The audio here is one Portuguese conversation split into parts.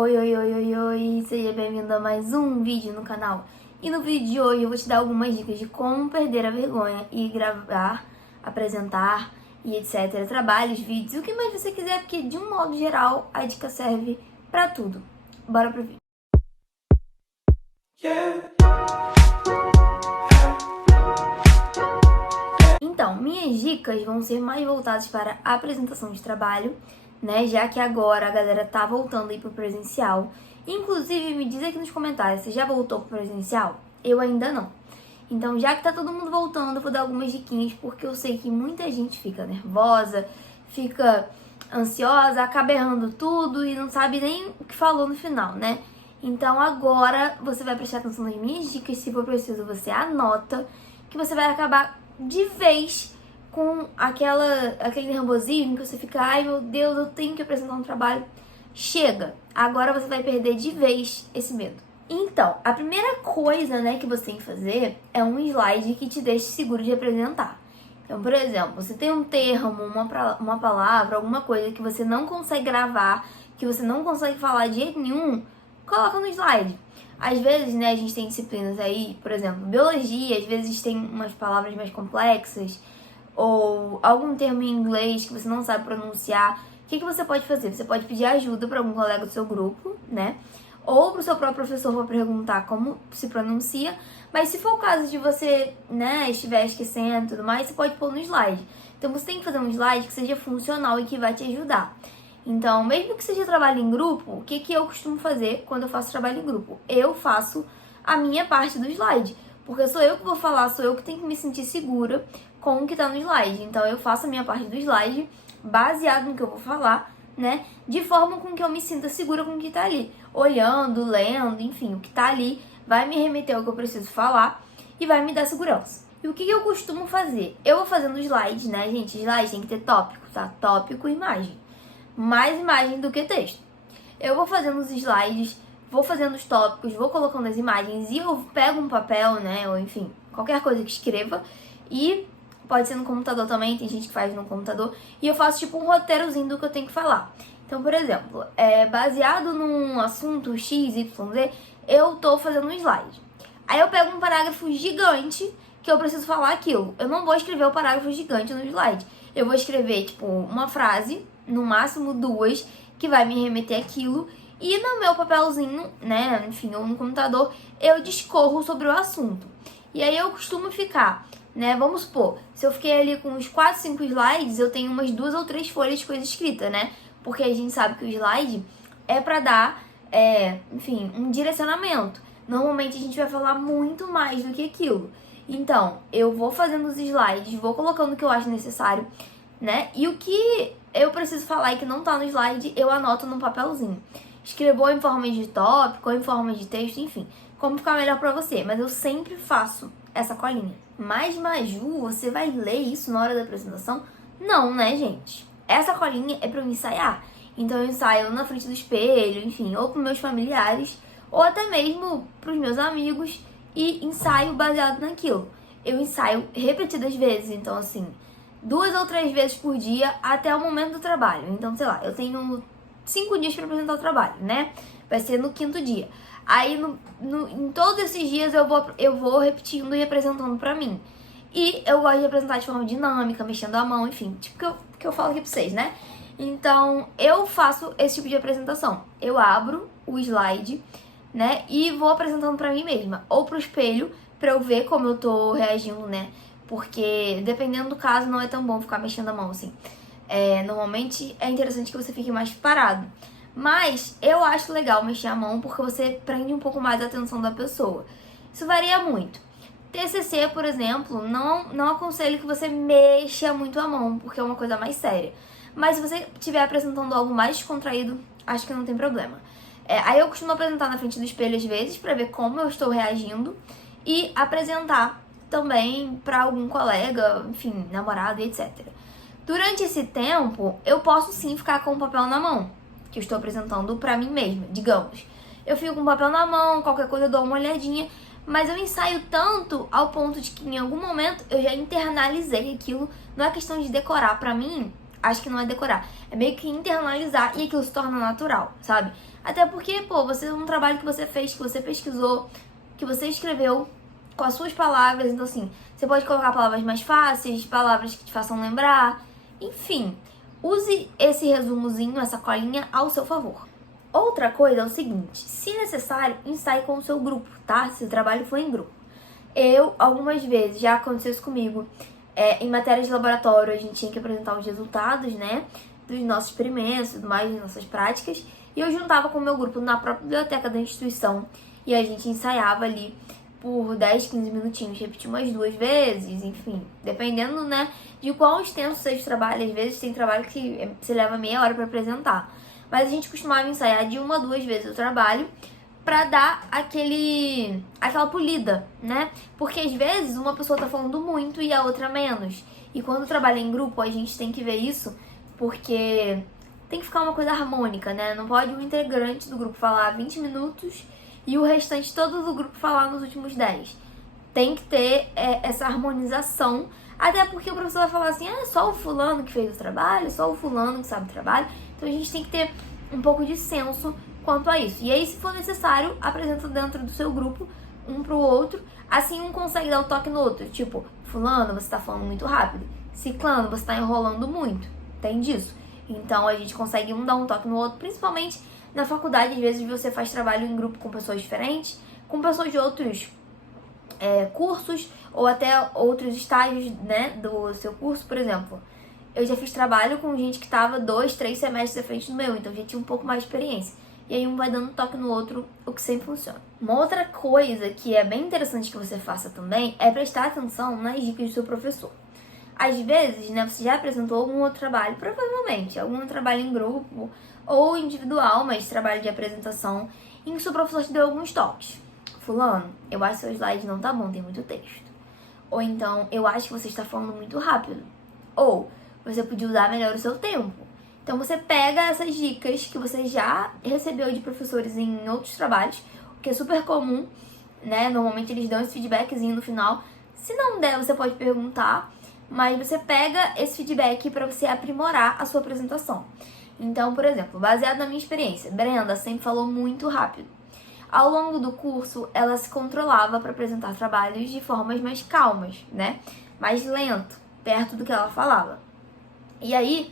Oi, oi, oi, oi, oi, seja bem-vindo a mais um vídeo no canal. E no vídeo de hoje eu vou te dar algumas dicas de como perder a vergonha e gravar, apresentar e etc. Trabalhos, vídeos, o que mais você quiser, porque de um modo geral a dica serve pra tudo. Bora pro vídeo. Então, minhas dicas vão ser mais voltadas para a apresentação de trabalho, né? Já que agora a galera tá voltando aí pro presencial. Inclusive, me diz aqui nos comentários, você já voltou pro presencial? Eu ainda não. Então, já que tá todo mundo voltando, eu vou dar algumas diquinhas, porque eu sei que muita gente fica nervosa, fica ansiosa, acaba errando tudo e não sabe nem o que falou no final, né? Então, agora você vai prestar atenção nas minhas dicas, se for preciso, você anota, que você vai acabar de vez com aquele nervosismo que você fica, ai meu Deus, eu tenho que apresentar um trabalho. Chega! Agora você vai perder de vez esse medo. Então, a primeira coisa, né, que você tem que fazer é um slide que te deixe seguro de apresentar. Então, por exemplo, você tem um termo, uma palavra, alguma coisa que você não consegue gravar, que você não consegue falar de jeito nenhum, coloca no slide. Às vezes, né, a gente tem disciplinas aí, por exemplo, biologia, às vezes tem umas palavras mais complexas, ou algum termo em inglês que você não sabe pronunciar. O que você pode fazer? Você pode pedir ajuda para algum colega do seu grupo, né? Ou para o seu próprio professor para perguntar como se pronuncia. Mas se for o caso de você, né, estiver esquecendo e tudo mais, você pode pôr no slide. Então você tem que fazer um slide que seja funcional e que vai te ajudar. Então, mesmo que seja trabalho em grupo, o que eu costumo fazer quando eu faço trabalho em grupo? Eu faço a minha parte do slide, porque sou eu que vou falar, sou eu que tenho que me sentir segura com o que tá no slide. Então, eu faço a minha parte do slide baseado no que eu vou falar, né? De forma com que eu me sinta segura com o que tá ali. Olhando, lendo, enfim, o que tá ali vai me remeter ao que eu preciso falar e vai me dar segurança. E o que eu costumo fazer? Eu vou fazendo slides, né, gente? Slide tem que ter tópico, tá? Tópico e imagem. Mais imagem do que texto. Eu vou fazendo os slides, vou fazendo os tópicos, vou colocando as imagens e eu pego um papel, né, ou enfim, qualquer coisa que escreva e pode ser no computador também, tem gente que faz no computador, e eu faço tipo um roteirozinho do que eu tenho que falar. Então, por exemplo, baseado num assunto X, Y, Z, eu tô fazendo um slide. Aí eu pego um parágrafo gigante que eu preciso falar aquilo. Eu não vou escrever o parágrafo gigante no slide. Eu vou escrever, tipo, uma frase, no máximo duas, que vai me remeter àquilo. E no meu papelzinho, né, enfim, ou no computador, eu discorro sobre o assunto. E aí eu costumo ficar, né, vamos supor, se eu fiquei ali com uns 4, 5 slides, eu tenho umas 2 ou 3 folhas de coisa escrita, né? Porque a gente sabe que o slide é pra dar, enfim, um direcionamento. Normalmente a gente vai falar muito mais do que aquilo. Então, eu vou fazendo os slides, vou colocando o que eu acho necessário, né? E o que eu preciso falar e que não tá no slide, eu anoto num papelzinho. Escrevo em forma de tópico, ou em forma de texto, enfim, como ficar melhor pra você. Mas eu sempre faço essa colinha. Mas, Maju, você vai ler isso na hora da apresentação? Não, né, gente? Essa colinha é pra eu ensaiar. Então eu ensaio na frente do espelho, enfim, ou com meus familiares, ou até mesmo pros meus amigos, e ensaio baseado naquilo. Eu ensaio repetidas vezes, então assim, 2 ou 3 vezes por dia até o momento do trabalho. Então, sei lá, eu tenho 5 dias para apresentar o trabalho, né? Vai ser no 5º dia. Aí, em todos esses dias, eu vou repetindo e apresentando pra mim. E eu gosto de apresentar de forma dinâmica, mexendo a mão, enfim, tipo que eu falo aqui pra vocês, né? Então, eu faço esse tipo de apresentação. Eu abro o slide, né? E vou apresentando pra mim mesma. Ou pro espelho, pra eu ver como eu tô reagindo, né? Porque, dependendo do caso, não é tão bom ficar mexendo a mão, assim. Normalmente, é interessante que você fique mais parado. Mas, eu acho legal mexer a mão porque você prende um pouco mais a atenção da pessoa. Isso varia muito. TCC, por exemplo, não aconselho que você mexa muito a mão, porque é uma coisa mais séria. Mas se você estiver apresentando algo mais descontraído, acho que não tem problema. Aí eu costumo apresentar na frente do espelho às vezes, pra ver como eu estou reagindo. E apresentar também para algum colega, enfim, namorado, etc. Durante esse tempo, eu posso sim ficar com o papel na mão, que eu estou apresentando para mim mesma, digamos. Eu fico com o papel na mão, qualquer coisa eu dou uma olhadinha, mas eu ensaio tanto ao ponto de que em algum momento eu já internalizei aquilo. Não é questão de decorar. Para mim, acho que não é decorar, é meio que internalizar e aquilo se torna natural, sabe? Até porque, pô, você é um trabalho que você fez, que você pesquisou, que você escreveu com as suas palavras, então assim, você pode colocar palavras mais fáceis, palavras que te façam lembrar, enfim, use esse resumozinho, essa colinha ao seu favor. Outra coisa é o seguinte, se necessário, ensaie com o seu grupo, tá? Se o trabalho for em grupo. Eu, algumas vezes, já aconteceu isso comigo, em matéria de laboratório, a gente tinha que apresentar os resultados, né, dos nossos experimentos, tudo mais, das nossas práticas, e eu juntava com o meu grupo na própria biblioteca da instituição, e a gente ensaiava ali por 10, 15 minutinhos, repetir umas 2 vezes, enfim, dependendo, né, de quão extenso seja o trabalho. Às vezes tem trabalho que você leva meia hora para apresentar, mas a gente costumava ensaiar de 1 a 2 vezes o trabalho pra dar aquela polida, né? Porque às vezes uma pessoa tá falando muito e a outra menos. E quando trabalha em grupo, a gente tem que ver isso, porque tem que ficar uma coisa harmônica, né? Não pode um integrante do grupo falar 20 minutos e o restante todo do grupo falar nos últimos 10. Tem que ter essa harmonização, até porque o professor vai falar assim, só o fulano que fez o trabalho, só o fulano que sabe o trabalho. Então a gente tem que ter um pouco de senso quanto a isso. E aí, se for necessário, apresenta dentro do seu grupo, um pro outro, assim um consegue dar o toque no outro. Tipo, fulano, você tá falando muito rápido. Ciclano, você tá enrolando muito. Tem disso. Então, a gente consegue um dar um toque no outro, principalmente na faculdade. Às vezes, você faz trabalho em grupo com pessoas diferentes, com pessoas de outros cursos, ou até outros estágios, né, do seu curso, por exemplo. Eu já fiz trabalho com gente que tava 2, 3 semestres à frente do meu, então já tinha um pouco mais de experiência. E aí um vai dando toque no outro, o que sempre funciona. Uma outra coisa que é bem interessante que você faça também é prestar atenção nas dicas do seu professor. Às vezes, né, você já apresentou algum outro trabalho, provavelmente, algum trabalho em grupo ou individual, mas trabalho de apresentação, em que o seu professor te deu alguns toques. Fulano, eu acho que seu slide não tá bom, tem muito texto. Ou então, eu acho que você está falando muito rápido. Ou, você podia usar melhor o seu tempo. Então você pega essas dicas que você já recebeu de professores em outros trabalhos, o que é super comum, né? Normalmente eles dão esse feedbackzinho no final. Se não der, você pode perguntar, mas você pega esse feedback para você aprimorar a sua apresentação. Então, por exemplo, baseado na minha experiência, Brenda sempre falou muito rápido. Ao longo do curso, ela se controlava para apresentar trabalhos de formas mais calmas, né? Mais lento, perto do que ela falava. E aí,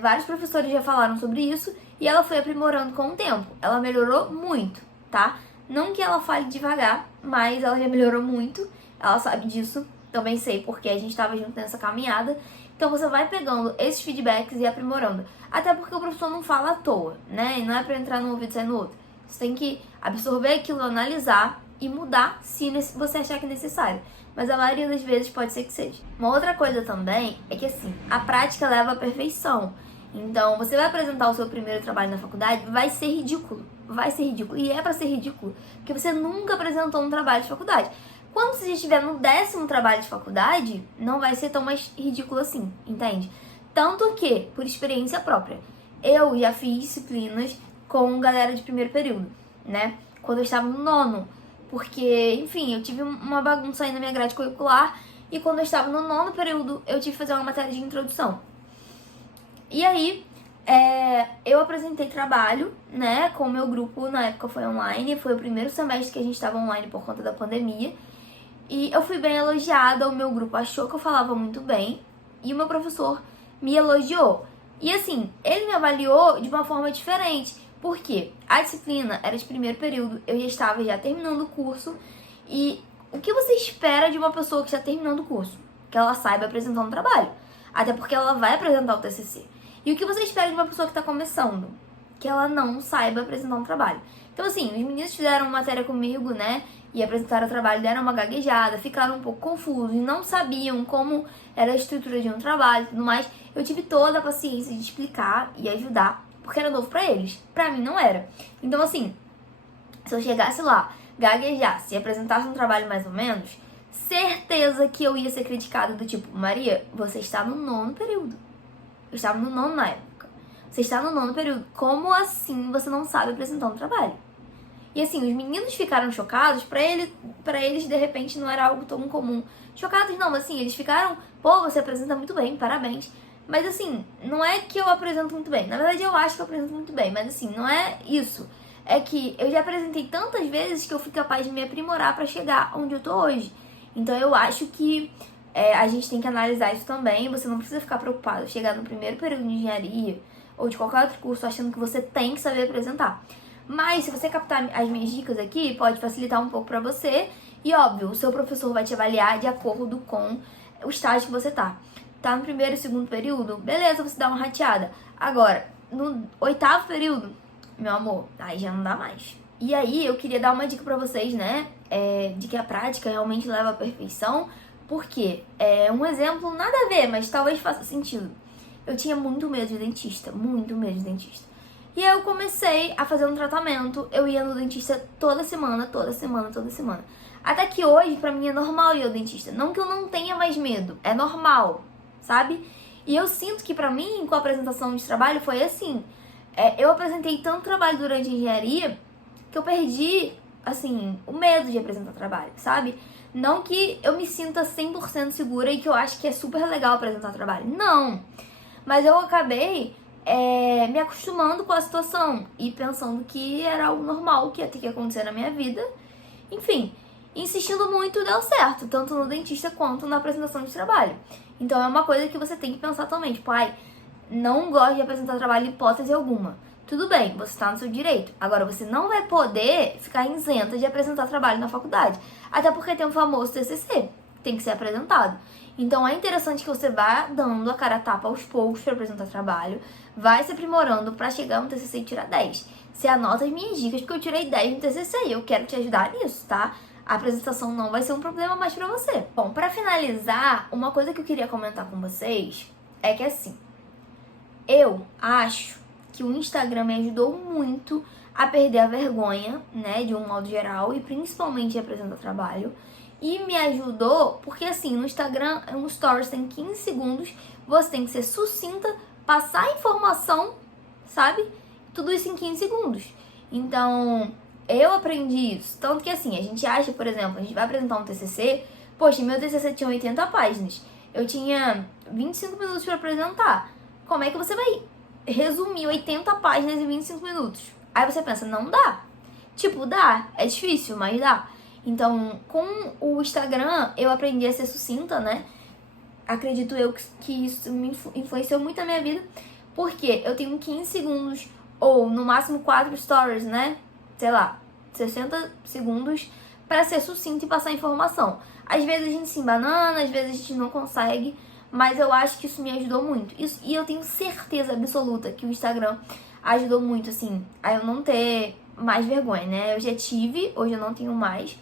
vários professores já falaram sobre isso e ela foi aprimorando com o tempo. Ela melhorou muito, tá? Não que ela fale devagar, mas ela já melhorou muito. Ela sabe disso, também sei porque a gente estava junto nessa caminhada. Então você vai pegando esses feedbacks e aprimorando. Até porque o professor não fala à toa, né? E não é pra entrar num ouvido e sair no outro. Você tem que absorver aquilo, analisar e mudar se você achar que é necessário. Mas a maioria das vezes pode ser que seja. Uma outra coisa também é que, assim, a prática leva à perfeição. Então, você vai apresentar o seu primeiro trabalho na faculdade, vai ser ridículo. Vai ser ridículo. E é pra ser ridículo. Porque você nunca apresentou um trabalho de faculdade. Quando você já estiver no 10º trabalho de faculdade, não vai ser tão mais ridículo assim, entende? Tanto que, por experiência própria, eu já fiz disciplinas com galera de primeiro período, né? Quando eu estava no 9º. Porque, enfim, eu tive uma bagunça aí na minha grade curricular e quando eu estava no 9º período, eu tive que fazer uma matéria de introdução. E aí, eu apresentei trabalho, né, com o meu grupo, na época foi online, foi o primeiro semestre que a gente estava online por conta da pandemia. E eu fui bem elogiada, o meu grupo achou que eu falava muito bem e o meu professor me elogiou. E assim, ele me avaliou de uma forma diferente. Porque a disciplina era de primeiro período, eu já estava terminando o curso. E o que você espera de uma pessoa que está terminando o curso? Que ela saiba apresentar um trabalho. Até porque ela vai apresentar o TCC. E o que você espera de uma pessoa que está começando? Que ela não saiba apresentar um trabalho. Então assim, os meninos fizeram matéria comigo, né? E apresentaram o trabalho, deram uma gaguejada, ficaram um pouco confusos e não sabiam como era a estrutura de um trabalho e tudo mais. Eu tive toda a paciência de explicar e ajudar, porque era novo pra eles. Pra mim não era. Então assim, se eu chegasse lá, gaguejasse e apresentasse um trabalho mais ou menos, certeza que eu ia ser criticada do tipo, Maria, você está no 9º período. Eu estava no 9º na época. Você está no 9º período. Como assim você não sabe apresentar um trabalho? E assim, os meninos ficaram chocados, pra eles de repente não era algo tão comum. Chocados não, mas assim, eles ficaram, pô, você apresenta muito bem, parabéns. Mas assim, não é que eu apresento muito bem. Na verdade, eu acho que eu apresento muito bem, mas assim, não é isso. É que eu já apresentei tantas vezes que eu fui capaz de me aprimorar pra chegar onde eu tô hoje. Então eu acho que a gente tem que analisar isso também. Você não precisa ficar preocupado chegar no primeiro período de engenharia ou de qualquer outro curso achando que você tem que saber apresentar. Mas se você captar as minhas dicas aqui, pode facilitar um pouco pra você. E óbvio, o seu professor vai te avaliar de acordo com o estágio que você tá. Tá no primeiro e segundo período? Beleza, você dá uma rateada. Agora, no 8º período, meu amor, aí já não dá mais. E aí, eu queria dar uma dica pra vocês, né? De que a prática realmente leva à perfeição. Porque um exemplo, nada a ver, mas talvez faça sentido. Eu tinha muito medo de dentista, muito medo de dentista. E aí eu comecei a fazer um tratamento, eu ia no dentista toda semana, toda semana, toda semana. Até que hoje, pra mim, é normal ir ao dentista. Não que eu não tenha mais medo, é normal, sabe? E eu sinto que pra mim, com a apresentação de trabalho, foi assim. Eu apresentei tanto trabalho durante a engenharia que eu perdi, assim, o medo de apresentar trabalho, sabe? Não que eu me sinta 100% segura e que eu acho que é super legal apresentar trabalho. Não! Mas eu acabei me acostumando com a situação e pensando que era algo normal que ia ter que acontecer na minha vida. Enfim, insistindo muito deu certo, tanto no dentista quanto na apresentação de trabalho. Então é uma coisa que você tem que pensar também, tipo, não gosto de apresentar trabalho em hipótese alguma. Tudo bem, você está no seu direito. Agora, você não vai poder ficar isenta de apresentar trabalho na faculdade. Até porque tem o famoso TCC, que tem que ser apresentado. Então, é interessante que você vá dando a cara a tapa aos poucos para apresentar trabalho, vai se aprimorando para chegar no TCC e tirar 10. Você anota as minhas dicas, porque eu tirei 10 no TCC e eu quero te ajudar nisso, tá? A apresentação não vai ser um problema mais para você. Bom, para finalizar, uma coisa que eu queria comentar com vocês é que, assim, eu acho que o Instagram me ajudou muito a perder a vergonha, né, de um modo geral, e principalmente em apresentar trabalho. E me ajudou porque, assim, no Instagram, um stories tem 15 segundos, você tem que ser sucinta, passar a informação, sabe? Tudo isso em 15 segundos. Então, eu aprendi isso. Tanto que, assim, a gente acha, por exemplo, a gente vai apresentar um TCC, poxa, meu TCC tinha 80 páginas, eu tinha 25 minutos para apresentar. Como é que você vai resumir 80 páginas em 25 minutos? Aí você pensa, não dá. Tipo, dá, é difícil, mas dá. Então, com o Instagram, eu aprendi a ser sucinta, né? Acredito eu que isso me influenciou muito na minha vida, porque eu tenho 15 segundos, ou no máximo 4 stories, né? Sei lá, 60 segundos para ser sucinto e passar informação. Às vezes a gente se embanana, às vezes a gente não consegue, mas eu acho que isso me ajudou muito. E eu tenho certeza absoluta que o Instagram ajudou muito, assim, a eu não ter mais vergonha, né? Eu já tive, hoje eu não tenho mais.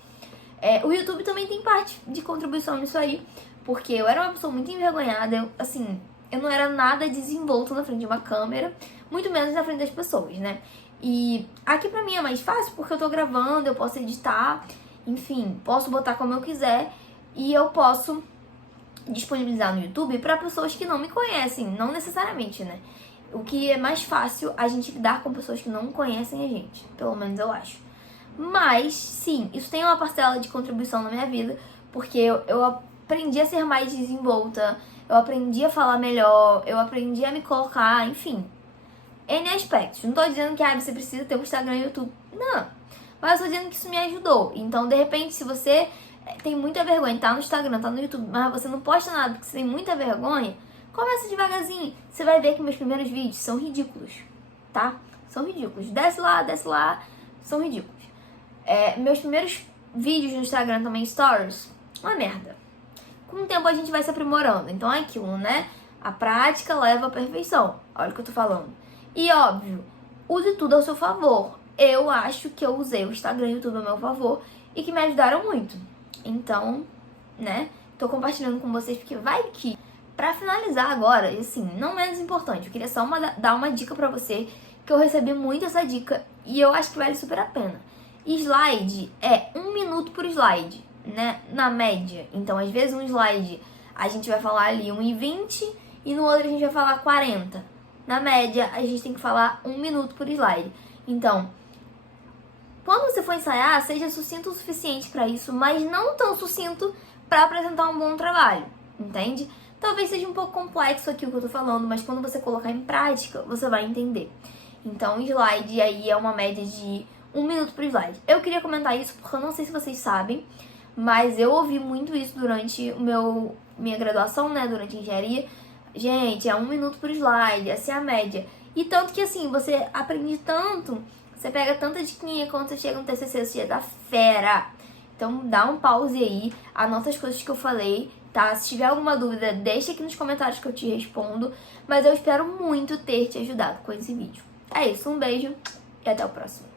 O YouTube também tem parte de contribuição nisso aí, porque eu era uma pessoa muito envergonhada, eu não era nada desenvolta na frente de uma câmera, muito menos na frente das pessoas, né? E aqui pra mim é mais fácil porque eu tô gravando, eu posso editar, enfim, posso botar como eu quiser e eu posso disponibilizar no YouTube pra pessoas que não me conhecem, não necessariamente, né? O que é mais fácil a gente lidar com pessoas que não conhecem a gente, pelo menos eu acho. Mas, sim, isso tem uma parcela de contribuição na minha vida, porque eu aprendi a ser mais desenvolta, eu aprendi a falar melhor, eu aprendi a me colocar, enfim, N aspectos. Não tô dizendo que você precisa ter um Instagram e YouTube, não. Mas eu tô dizendo que isso me ajudou. Então, de repente, se você tem muita vergonha, tá no Instagram, tá no YouTube, mas você não posta nada porque você tem muita vergonha, começa devagarzinho. Você vai ver que meus primeiros vídeos são ridículos, tá? São ridículos. Desce lá, são ridículos. Meus primeiros vídeos no Instagram também, stories, uma merda. Com o tempo a gente vai se aprimorando. Então é aquilo, né? A prática leva à perfeição. Olha o que eu tô falando. E óbvio, use tudo ao seu favor. Eu acho que eu usei o Instagram e o YouTube ao meu favor e que me ajudaram muito. Então, né? Tô compartilhando com vocês porque vai que... Pra finalizar agora, e assim, não menos importante, eu queria só dar uma dica pra você, que eu recebi muito essa dica e eu acho que vale super a pena. Slide é 1 minuto por slide, né? Na média. Então, às vezes, um slide a gente vai falar ali 1:20 e no outro a gente vai falar 40. Na média, a gente tem que falar 1 minuto por slide. Então, quando você for ensaiar, seja sucinto o suficiente para isso, mas não tão sucinto para apresentar um bom trabalho, entende? Talvez seja um pouco complexo aqui o que eu tô falando, mas quando você colocar em prática, você vai entender. Então, o slide aí é uma média de 1 minuto por slide. Eu queria comentar isso porque eu não sei se vocês sabem, mas eu ouvi muito isso durante minha graduação, né, durante a engenharia. Gente, é 1 minuto por slide, essa é a média. E tanto que assim, você aprende tanto, você pega tanta diquinha quando você chega no TCC, você chega da fera. Então dá um pause aí, anota as coisas que eu falei, tá? Se tiver alguma dúvida, deixa aqui nos comentários que eu te respondo. Mas eu espero muito ter te ajudado com esse vídeo. É isso, um beijo e até o próximo.